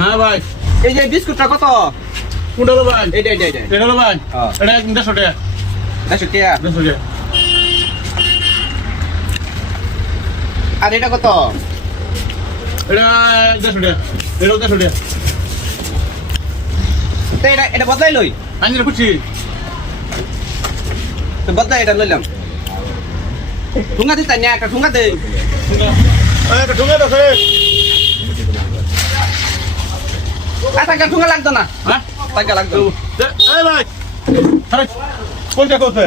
হ্যাঁ ভাই, এই যে বিস্কুটটা কত? কোনটা হলো ভাই? এইটা এটা হলো ভাই, হ্যাঁ। এটা 150 টাকা। 150 টাকা। 150 টাকা। আর এটা কত? এটা 150 টাকা। এটা 150 টাকা। তো এটা বদলাই লই। আমি যেটা খুঁজছি। তো বদলাই এটা লইলাম। ঠুঙ্গা দিতে না, একটা ঠুঙ্গা দে। একটা ঢুকে আছে। একটা ঠুঙ্গা লাগতো না। হ্যাঁ? টাকা লাগতো। এই ভাই, আরে কোনটা করতে?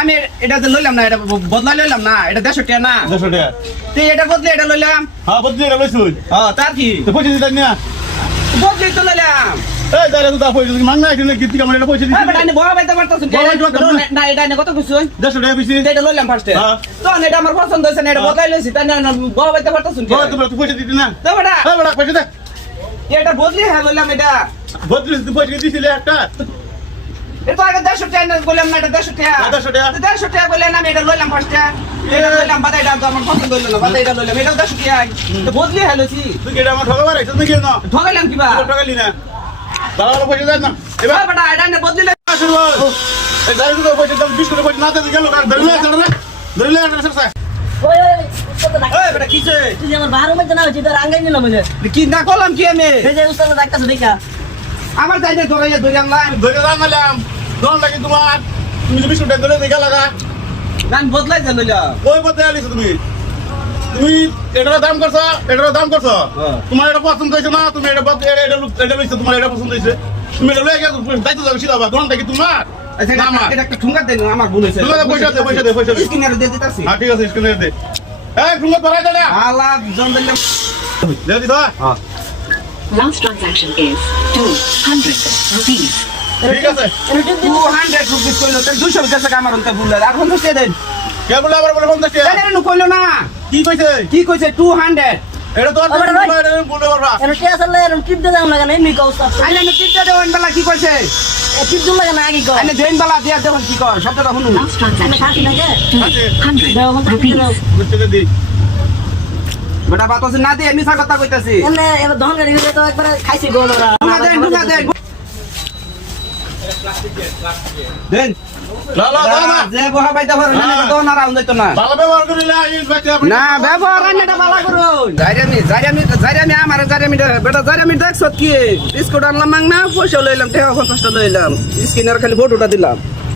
আমি এটা যে লইলাম না, এটা বদলাই লইলাম না, এটা 150 টাকা না। 150 টাকা। তুই এটা বদলে এটা লইলাম। হ্যাঁ, বদলি এটা লইছুন। তার কি? তো পয়সা দিতেন না? বদলে তো লইলাম। এই দাঁড়া তো পয়সা দিতে মাং না, এখানে গিফট কেমন এটা পয়সা দিছি। বেটা আমি বড় বাইতে পারতাছিস বড় বাইতে পারতাম না। না, এটা এনে কত কিছু? 150 টাকা বেশি। এটা লইলাম ফার্স্টে। হ্যাঁ। তো এটা আমার পছন্দ হইছে না, এটা হ্যাঁ। বদলাই লইছি, তাই না বড় বাইতে পারতাছিস? বড় তো পয়সা দিতে না। তো বেটা এই বড় পয়সা দে। এটা বদলি হ্যাঁ লইলাম এটা। বদলি তুই পয়সা দিছিলি একটা। এটা আগে 150 টাকা না বললাম না, এটা 150 টাকা। 150 টাকা। 150 টাকা বললেন আমি এটা লইলাম ফার্স্টে। এটা লইলাম বাদে এটা আমার পছন্দ হইলো না, বাদে এটা লইলাম, এটা 150 টাকা। তো বদলি হ্যাঁ লইছি। তুই কি এটা আমার ঠকাবার আইছিস নাকি না? ঠগাইলাম কিবা? তোর টাকা লিনা। দাঁড়া পয়সা দেন না। এবার বেটা এটা এনে বদলি লই। আসুন ভাই। এই দাঁড়া তো পয়সা দাম 20 করে পয়সা না দিতে গেল না। ধরে লে স্যার। ওই উস্তাদ ডাক্তার এই বেটা কিছে? তুই আমার বারো মধ্যে না হচ্ছে তোর আঙ্গাই নিলাম বুঝে কি না করলাম কি আমি? এই যে উস্তাদ ডাক্তার দেখা আমার যাইতে ধরে আনলাম। ধরে রাঙালাম। দোন লাগি তোমার। তুমি যে 20 টাকা ধরে দেখা লাগা। আমি বদলাই যে লইলাম। ওই পথে আলিস তুমি। তুমি এটার দাম করছো, এটার দাম করছো। হ্যাঁ। তোমার এটা পছন্দ হইছে না, তুমি এটা এটা লইছো, তোমার এটা পছন্দ হইছে। তুমি এটা লয়ে গেছো, দায়িত্ব যাবে সিধা বা দোনটা কি তোমার? আচ্ছা না আমার। এটা একটা ঠুঙ্গা দেন, আমার ভুল হইছে। তুমি পয়সা দে। স্ক্রিনারে দিয়ে দিতাছি। হ্যাঁ ঠিক আছে, স্ক্রিনে দে। এই তুমি ধরা দে না। আলা জন দিলাম। দে দি তো। Last transaction is 200 rupees. ঠিক আছে। 200 রুপিস কইলো, তাই 200 গেছে আমার অন্তে ভুল আর 50 টাকা দেন। কে বলে আবার বলে 50 টাকা? কেন কইলো না? কি কইছে? কি কইছে 200? এটা তো আর আবার ভাই। বলে পারবা। এর টিয়া সালে এর টিপ দে যাম লাগা নাই নি কও উস্তাদ আইনা আমি টিপটা দেওয়ান বেলা কি কইছে? টিপ দম লাগা না আগে কও আইনা দেন বেলা দিয়া দেন কি কর? শব্দটা শুনুন। Last transaction সাথী is লাগে 200 rupees. বুঝতে দি। বেটা বাত আছে না দে, মিছা কথা কইতাছি। এনে এবার দহন গাড়ি হইলে তো একবার খাইছি গোলরা ঠুঙ্গা দেন। দেন। লা লা না। যে বহা বাইতে পারে না তো না রাউন যাইতো না। ভালো ব্যবহার করিলে আইস বাচ্চা আপনি। না ব্যবহার আন্নাটা ভালো করুন। যাইরামি আমার যাইরামি বেটা যাইরামি দেখছত কি? বিস্কুট আনলাম মাং না, পয়সা লইলাম, টাকা 50টা লইলাম। স্ক্রিনার খালি ফটোটা দিলাম।